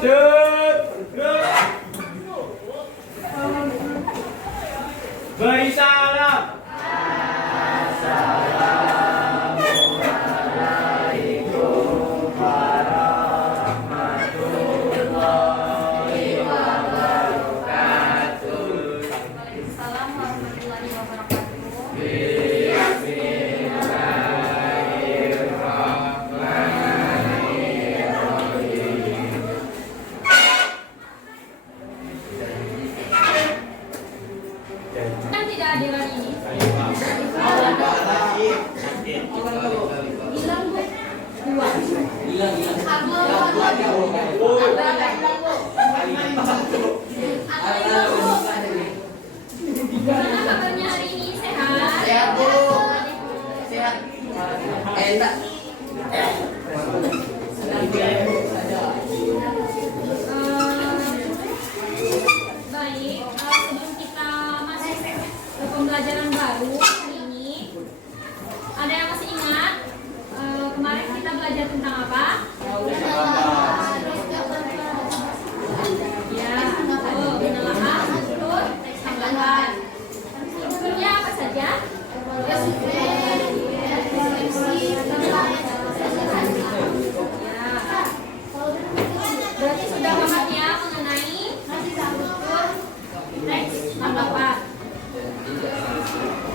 Madep. Beri salam. Waalaikumsalam warahmatullahi wabarakatuh. Kan tidak hadiran ini. Hilang Bu. Dua. Gimana kabarnya hari ini? Sehat? Sehat, Bu. Sehat. Enak. Baik, sebelum kita masuk ke pembelajaran baru hari ini, ada yang masih ingat kemarin kita belajar tentang apa? Ya, penelahan struktur teks tambahan. Strukturnya apa saja? Ya, berarti sudah paham ya mengenai struktur teks tambahan.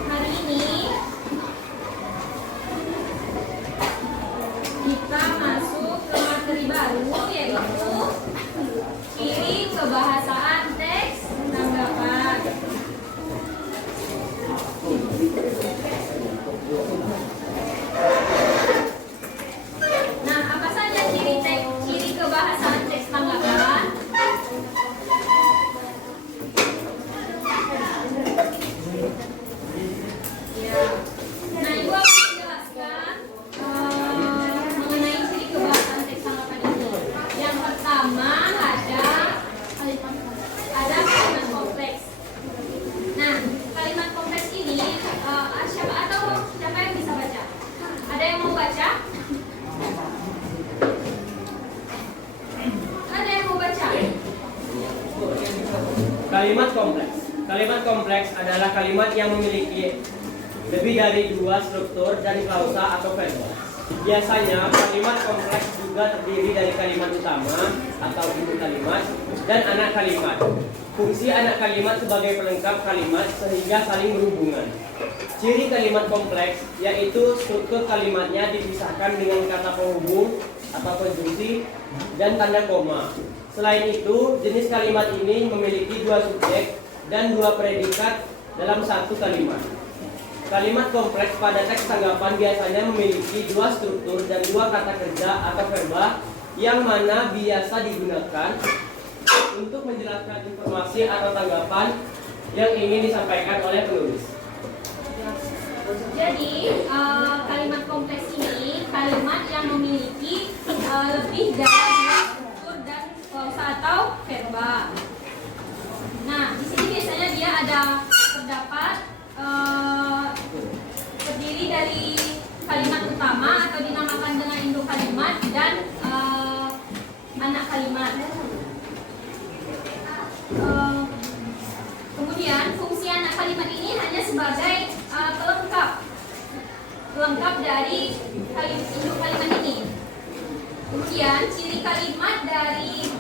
Hari ini kita masuk ke materi baru, yaitu ciri kebahasaan teks tanggapan. Nah, apa saja ciri kebahasaan teks tanggapan? Ya. Nah, Ibu akan menjelaskan mengenai ciri kebahasaan teks tanggapan ini. Yang pertama ada kalimat kompleks. Nah, kalimat kompleks ini siapa yang bisa baca? Ada yang mau baca? Ada yang mau baca? Kalimat kompleks. Kalimat kompleks adalah kalimat yang memiliki lebih dari dua struktur dan klausa atau verba. Biasanya kalimat kompleks juga terdiri dari kalimat utama atau inti kalimat dan anak kalimat. Fungsi anak kalimat sebagai pelengkap kalimat sehingga saling berhubungan. Ciri kalimat kompleks yaitu struktur kalimatnya dipisahkan dengan kata penghubung atau konjungsi dan tanda koma. Selain itu, jenis kalimat ini memiliki dua subjek dan dua predikat dalam satu kalimat. Kalimat kompleks pada teks tanggapan biasanya memiliki dua struktur dan dua kata kerja atau verba yang mana biasa digunakan untuk menjelaskan informasi atau tanggapan yang ingin disampaikan oleh penulis. Jadi, kalimat kompleks ini kalimat yang memiliki lebih dari dua struktur dan klausa atau verba. Nah, di sini biasanya dia terdapat terdiri dari kalimat utama atau dinamakan dengan induk kalimat dan anak kalimat. Kemudian fungsi anak kalimat ini hanya sebagai pelengkap dari induk kalimat ini. Kemudian ciri kalimat dari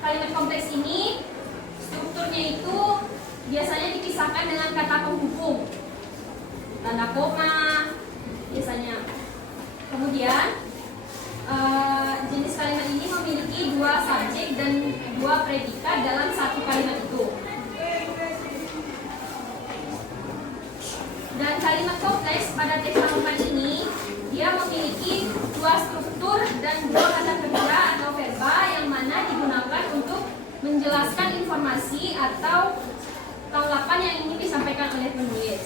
kalimat kompleks ini, strukturnya itu biasanya dipisahkan dengan kata penghubung, tanda koma biasanya. Kemudian jenis kalimat ini memiliki dua subjek dan dua predikat dalam satu kalimat itu. Dan kalimat kompleks pada teks tanggapan ini dia memiliki dua struktur dan dua kata kerja atau verba yang mana digunakan untuk menjelaskan informasi atau tanggapan yang ingin disampaikan oleh penulis.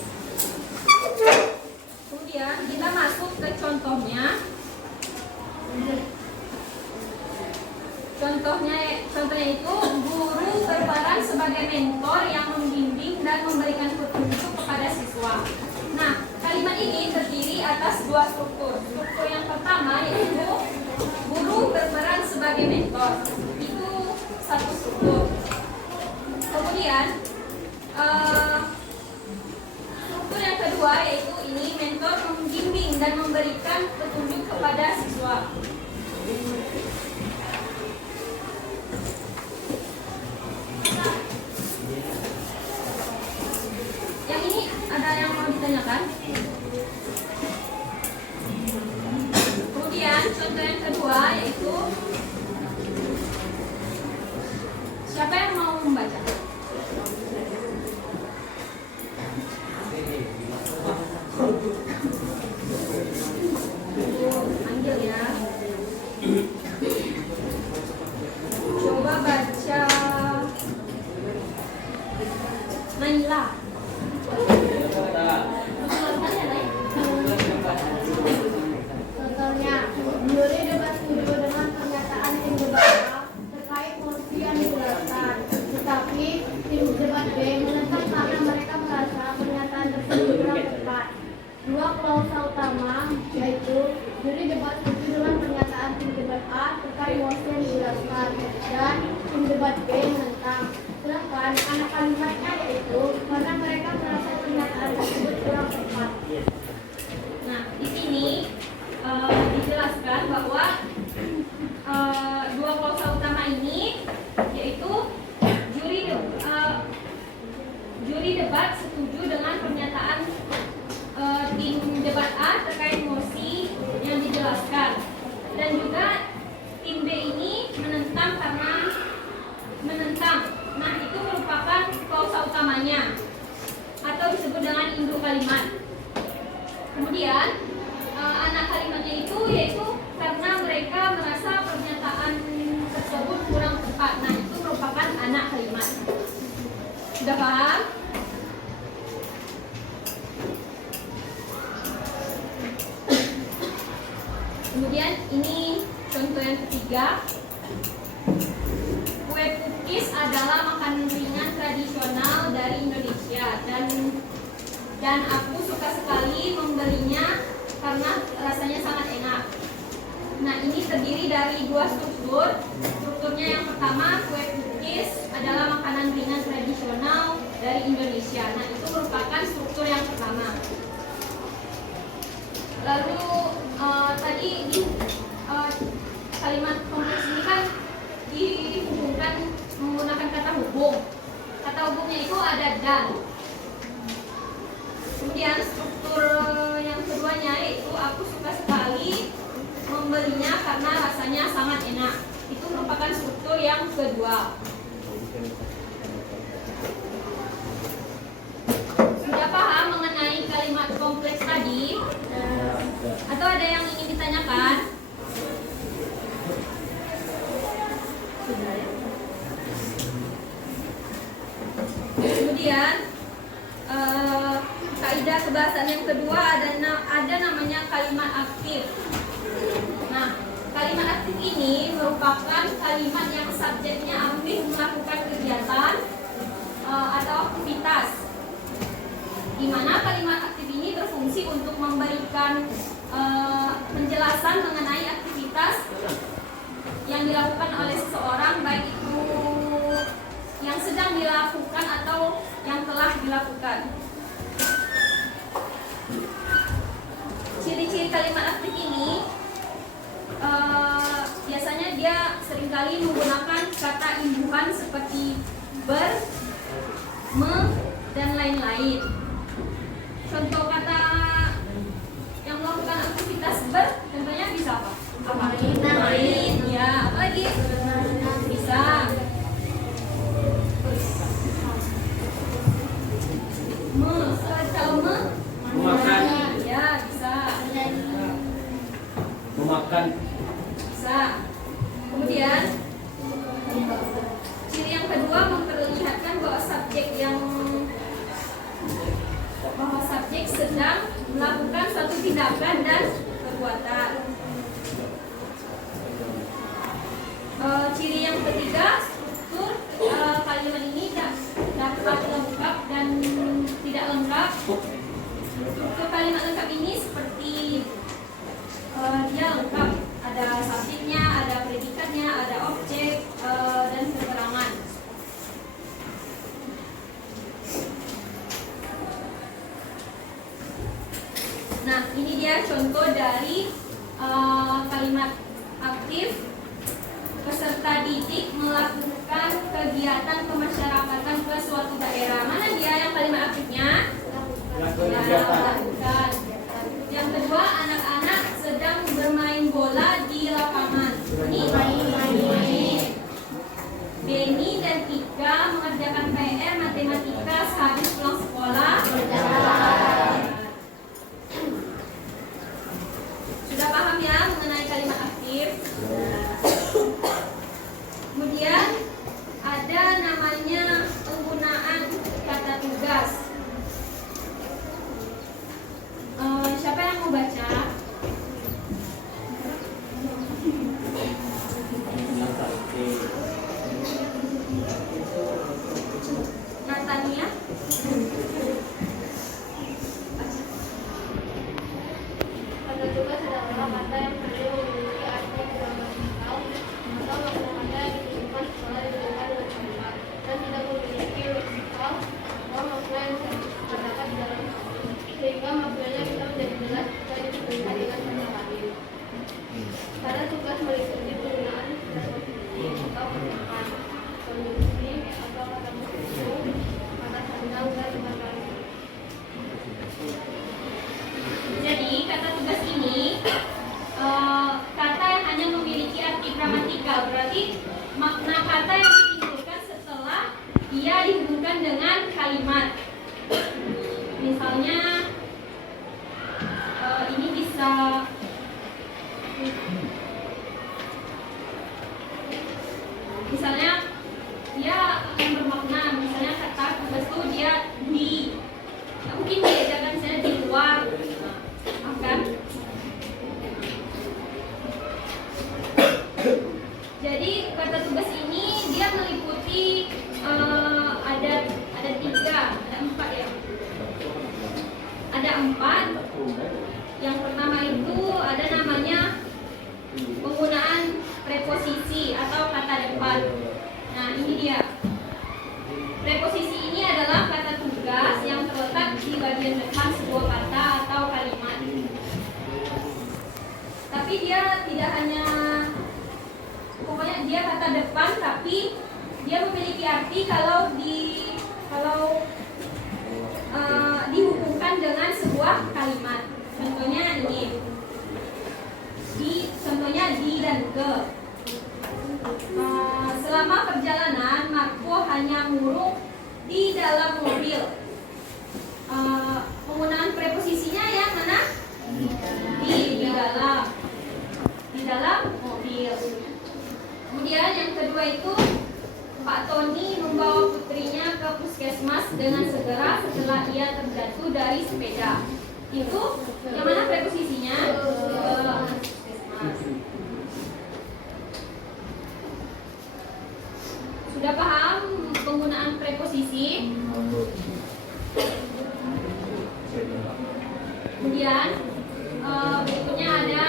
Kemudian kita masuk ke contohnya. Contohnya itu guru berperan sebagai mentor yang membimbing dan memberikan petunjuk kepada siswa. Nah, kalimat ini terdiri atas dua struktur. Struktur yang pertama yaitu guru berperan sebagai mentor. satu struktur. Kemudian struktur yang kedua yaitu ini mentor membimbing dan memberikan petunjuk kepada siswa. Yang ini ada yang mau ditanyakan? Kemudian contoh yang kedua yaitu siapa yang mau membaca? Ambil ya. Coba baca Naila. Contohnya, juri debat setuju dengan pernyataan tim debat A terkait mosi yang dijelaskan, tetapi tim debat B menentang karena mereka merasa pernyataan tersebut kurang tepat. Dua klausa utama yaitu juri debat setuju dengan pernyataan tim debat A terkait mosi yang dijelaskan dan tim debat B menentang. Sedangkan anak kalimatnya yaitu karena mereka merasa pernyataan tersebut kurang tepat. Nah, di sini dijelaskan bahwa dua klausa utama ini yaitu juri debat setuju dengan pernyataan tim debat A terkait mosi yang dijelaskan, dan juga tim B ini menentang karena menentang. Nah, itu merupakan klausa utamanya atau disebut dengan induk kalimat. Kemudian anak kalimatnya itu yaitu karena mereka merasa pernyataan tersebut kurang tepat. Nah, itu merupakan anak kalimat. Sudah paham? Kemudian ini contoh yang ketiga. Kue pukis adalah makanan ringan tradisional dari Indonesia dan aku suka sekali membelinya karena rasanya sangat enak. Nah, ini terdiri dari dua struktur. Strukturnya yang pertama, kue pukis adalah makanan ringan tradisional dari Indonesia. Nah, itu merupakan struktur yang pertama. Lalu tadi di kalimat kompleks ini kan dihubungkan menggunakan kata hubung. Kata hubungnya itu ada dan. Kemudian struktur yang keduanya yaitu aku suka sekali membelinya karena rasanya sangat enak. Itu merupakan struktur yang kedua. Sudah paham mengenai kalimat kompleks tadi? Atau ada yang ingin ditanyakan? Sudah ya. Kemudian kaidah kebahasaan yang kedua ada namanya kalimat aktif. Nah, kalimat aktif ini merupakan kalimat yang subjeknya aktif melakukan kegiatan atau aktivitas, di mana kalimat aktif ini berfungsi untuk memberikan penjelasan mengenai aktivitas yang dilakukan oleh seseorang, baik itu yang sedang dilakukan atau yang telah dilakukan. Ciri-ciri kalimat aktif ini biasanya dia seringkali menggunakan kata imbuhan seperti ber, me, dan lain-lain. Contoh kata yang melakukan aktivitas ber, contohnya bisa apa? Main, ya. Apa lagi? Bisa. Kalau Memakan. ya bisa. Memakan. Bisa. Kemudian ciri yang kedua memperlihatkan bahwa subjek sedang melakukan suatu tindakan dan perbuatan. Ciri yang ketiga, struktur kalimat ini dapat lengkap dan tidak lengkap. Struktur kalimat lengkap ini seperti dia lengkap, ada subjeknya, ada predikatnya, ada objek dan seterusnya. dari kalimat aktif, peserta didik melakukan kegiatan kemasyarakatan ke suatu daerah. Mana dia yang kalimat aktifnya? Melakukan. Yang kedua, anak-anak sedang bermain bola di lapangan. Ini main. Beni dan Tika mengerjakan PR matematika sehabis pulang sekolah. Sudah paham ya mengenai kalimat aktif? Kemudian ada namanya penggunaan kata tugas. Siapa yang mau baca? Natania? Kata tugas adalah kata yang hanya memiliki arti gramatikal atau makna yang ditentukan setelah digunakan dengan kalimat dan tidak memiliki leksikal atau makna yang bisa dikatakan di dalam kamus, sehingga maknanya bisa menjadi jelas jika dibandingkan dengan kata lain. Kata tugas meliputi penggunaan preposisi atau kata konjungsi atau kata berhubung, kata sandang dan kata. Jadi kata tugas ini kata yang hanya memiliki arti gramatikal, berarti makna kata yang ditimbulkan setelah ia dihubungkan dengan kalimat. Misalnya ini bisa misalnya dia akan bermakna, misalnya kata tugas itu dia di mungkin diajarkan misalnya di luar, akan. Jadi kata tugas ini dia meliputi ada empat ya. Ada empat. Yang pertama itu ada namanya penggunaan preposisi atau kata depan. Nah ini dia. Preposisi ini adalah kata tugas yang terletak di bagian depan sebuah kata atau kalimat. Tapi dia tidak hanya, pokoknya dia kata depan, tapi dia memiliki arti kalau dihubungkan dengan sebuah kalimat. Contohnya ini, contohnya di dan ke. Selama perjalanan, Marco hanya murung di dalam mobil. Penggunaan preposisinya yang mana? Di dalam mobil. Kemudian yang kedua itu Pak Tony membawa putrinya ke puskesmas dengan segera setelah ia terjatuh dari sepeda. Itu yang mana preposisinya? Puskesmas. Sudah paham penggunaan preposisi? Kemudian berikutnya ada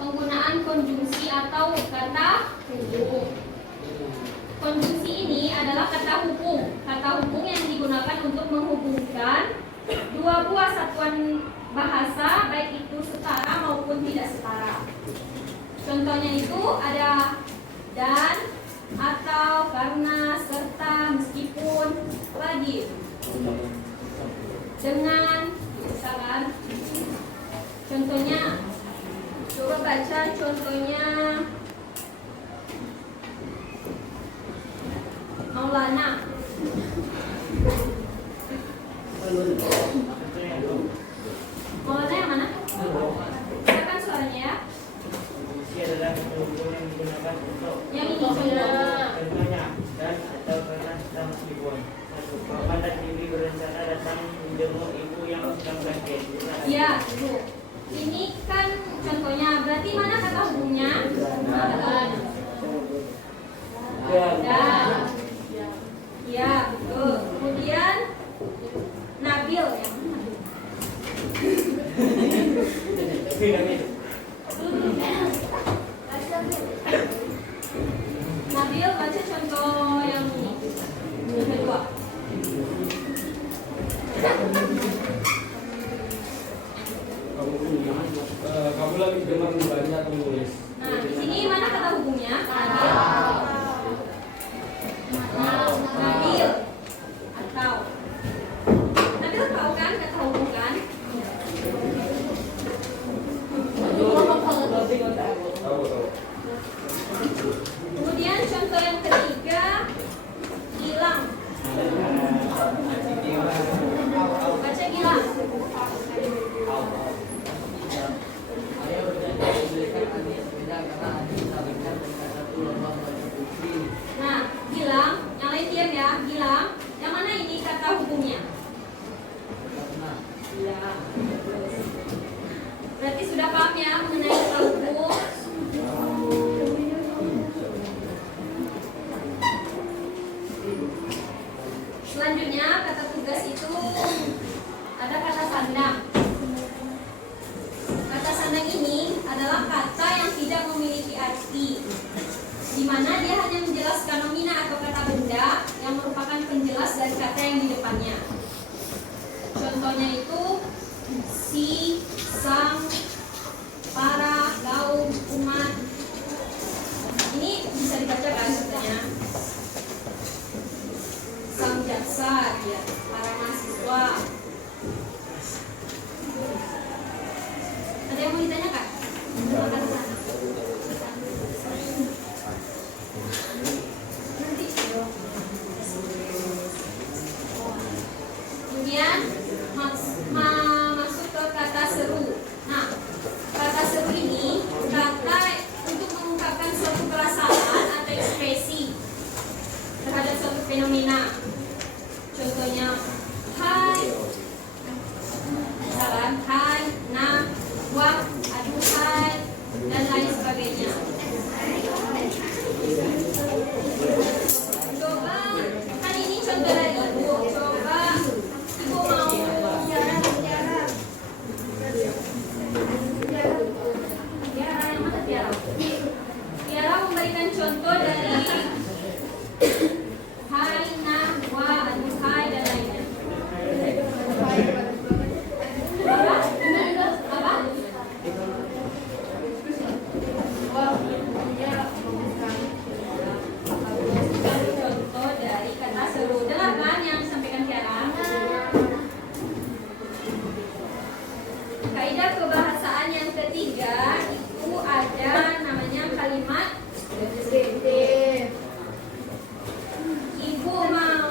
penggunaan konjungsi atau kata hubung. Konjungsi ini adalah kata hubung yang digunakan untuk menghubungkan dua buah satuan bahasa, baik itu setara maupun tidak setara. Contohnya itu ada dan, atau, karena, serta, meskipun, lagi, dengan, misalkan. Contohnya, coba baca contohnya Maulana. Maulana yang mana? Silakan suaranya ya. Adalah hubungan yang digunakan untuk Yang ini contohnya. contohnya dan atau karena sedang meskipun satu bapak dan ibu berencana datang menjenguk ibu yang sedang sakit. Ya, Bu. Ini kan contohnya, berarti mana kata hubungnya? Dan. Ya, betul. Kemudian Nabil yang mana? Nabil baca contoh yang ini, yang kedua. contoh yang ketiga, Gilang. Baca Gilang. Nah, Gilang, yang lain diam ya. Gilang, yang mana ini kata hubungnya? Ya. Berarti sudah paham ya mengenai kata hubung. Selanjutnya kata tugas itu ada kata sandang. Kata sandang ini adalah kata yang tidak memiliki arti, di mana dia hanya menjelaskan nomina atau kata benda yang merupakan penjelas dari kata yang di depannya. Contohnya itu si, sang, para, gaul, umat. Ini bisa dibacakan sebenarnya. Sang jaksa, ya, para mahasiswa. Ada yang mau ditanyakan? Silakan sana. Nanti. Kemudian masuk ke kata seru. Nah, kata seru ini kata untuk mengungkapkan suatu perasaan atau ekspresi terhadap suatu fenomena. Contohnya, hai, misalkan hai, nah, wah, aduh, hai, dan lain sebagainya. Coba, kan ini contoh dari ibu. Coba ibu mau Tiara yang mana Tiara? Tiara memberikan contoh dari hai, nah, wah, aduh, hai, dan lainnya. Apa? Apa? Contoh dari kata seru. Dengarkan yang disampaikan Tiara. Kaidah kebahasaan yang ketiga itu ada namanya kalimat ibu mau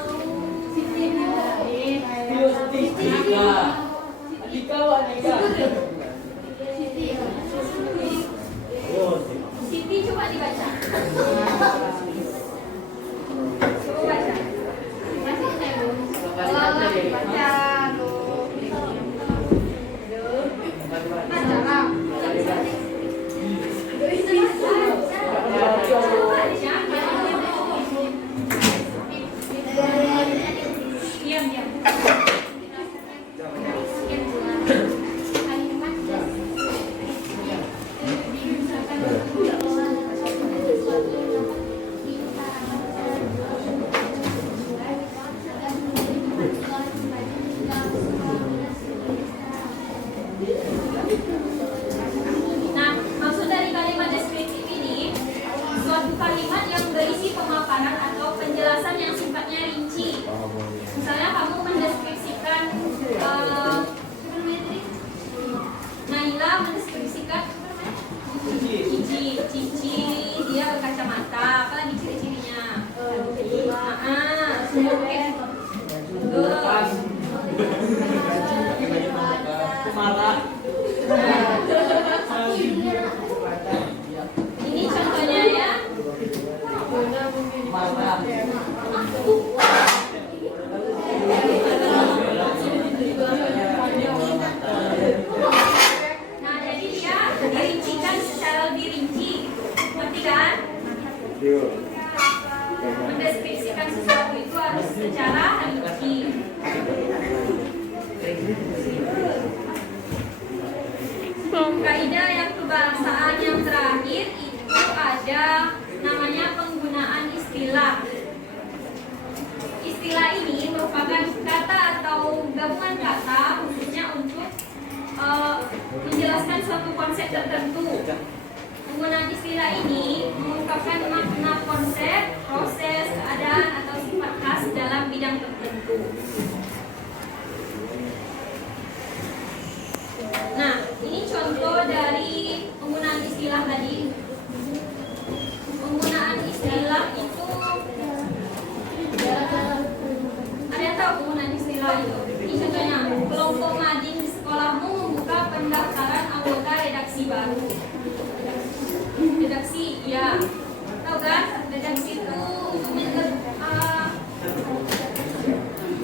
Siti, coba dibaca. Coba baca. Diam, diam. Nah, maksud dari kalimat deskriptif ini suatu kalimat yang berisi pemaparan atau penjelasan yang sifatnya rinci. Misalnya kamu mendeskripsikan Naila mendeskripsikan Cici, dia berkacamata, apa lagi ciri-cirinya? Marah. Ini contohnya ya. Nah, jadi dia dirincikan secara lebih rinci. Ngerti kan? Mendeskripsikan sesuatu itu harus secara rinci. Kaidah yang kebahasaan yang terakhir itu ada namanya penggunaan istilah. Istilah ini merupakan kata atau gabungan kata khususnya untuk menjelaskan suatu konsep tertentu. Penggunaan istilah ini mengungkapkan makna konsep, proses, keadaan atau sifat khas dalam bidang tertentu. Nah, ini contoh dari penggunaan istilah tadi. Penggunaan istilah istilah itu ada yang tahu penggunaan istilah itu? Ini contohnya, kelompok mading di sekolahmu membuka pendaftaran anggota redaksi baru. Redaksi, ya. Tahu kan? Redaksi itu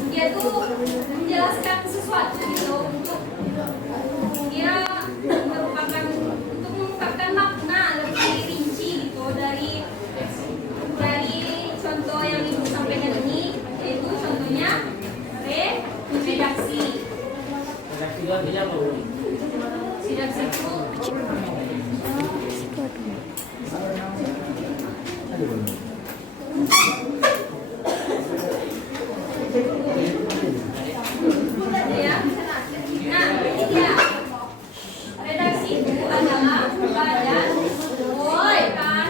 dia tuh menjelaskan sesuatu gitu untuk dia merupakan untuk mengungkapkan makna lebih rinci gitu dari contoh yang ibu sampaikan ini, yaitu contohnya redaksi. Redaksi itu artinya apa, Bu? Redaksi itu ya. Nah, ini dia. Redaksi itu adalah badan kan.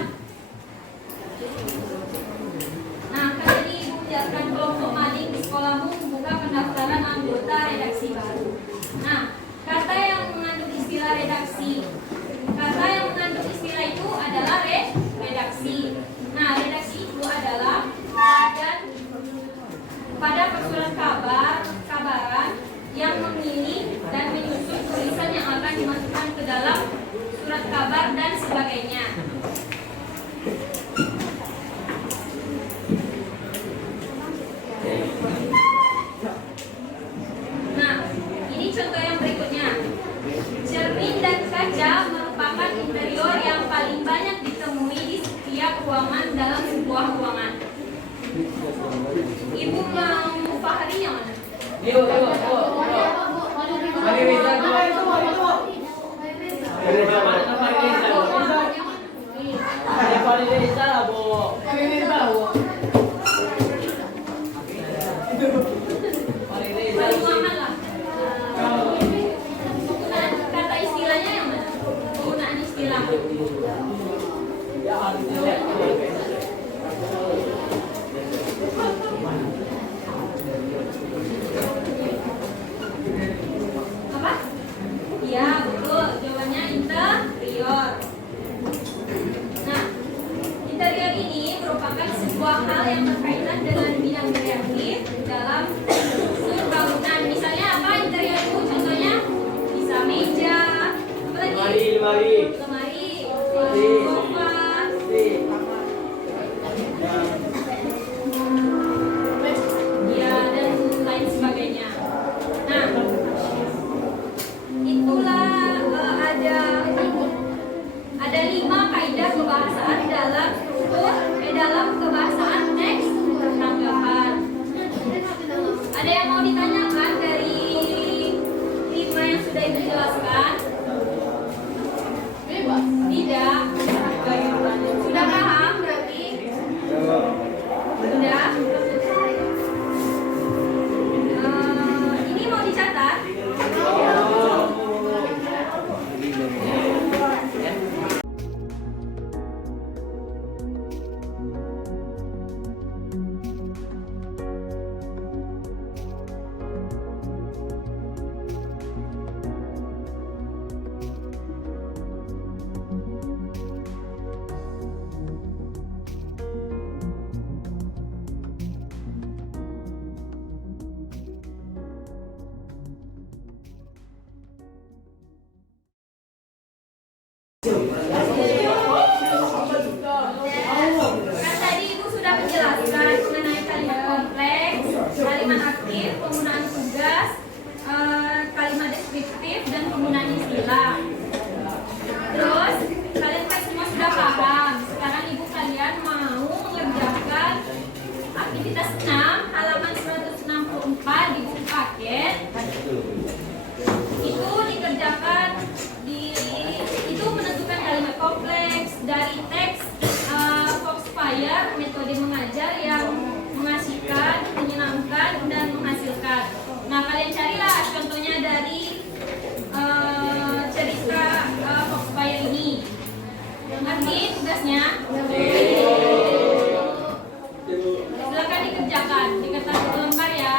Nah, kan tadi ibu menjelaskan kelompok mading di sekolahmu membuka pendaftaran anggota redaksi baru. Nah, kata yang mengandung istilah redaksi, kata yang mengandung istilah itu adalah redaksi. Nah, redaksi itu adalah badan pada persurat kabaran yang memilih dan menyusun tulisan yang akan dimasukkan ke dalam surat kabar dan sebagainya. Nah, ini contoh yang berikutnya. Cermin dan kaca merupakan interior yang paling banyak ditemui di setiap ruangan dalam sebuah ruangan. Ibu mau Fahri yang mana? Paling mahal lah. Penggunaan kata istilahnya yang mana? Penggunaan istilah. Apa? Iya, betul. Jawabannya interior. Nah, interior ini merupakan sebuah hal yang berkaitan dengan bidang kreatif dalam struktur bangunan. Misalnya apa interior itu? Contohnya bisa meja, apa lagi? Lemari, sofa. Ya, dan lain sebagainya. Nah, itulah ada 5 kaidah kebahasaan dalam kebahasaan teks tanggapan. Ada yang mau ditanyakan dari 5 yang sudah Ibu jelaskan? Tidak. Sudah paham berarti? Sudah. Ini mau dicatat? Kan tadi Ibu sudah menjelaskan mengenai kalimat kompleks, kalimat aktif, penggunaan tugas, kalimat deskriptif, dan penggunaan istilah. Terus, kalian kan semua sudah paham. Sekarang Ibu kalian mau mengerjakan aktivitas 6, halaman 164 di buku paket. Itu dikerjakan itu menentukan kalimat kompleks dari teks Foxfire, metode mengajar yang mengasihkan, menyenangkan, dan menghasilkan. Nah, kalian carilah contohnya dari cerita Foxfire ini. Nanti tugasnya silakan dikerjakan di kertas lembar ya.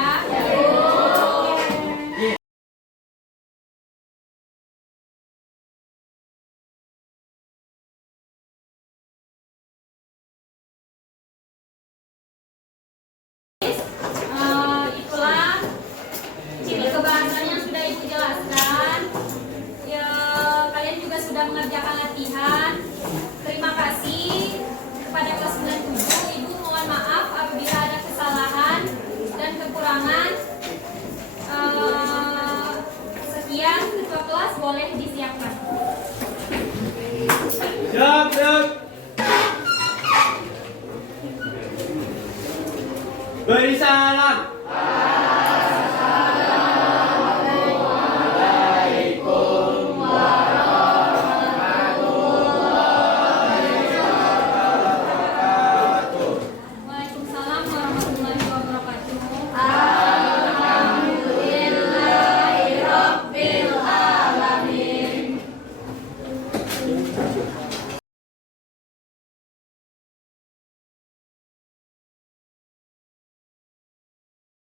kekurangan. Sekian, ketua kelas boleh disiapkan. Siap, siap. Beri salam.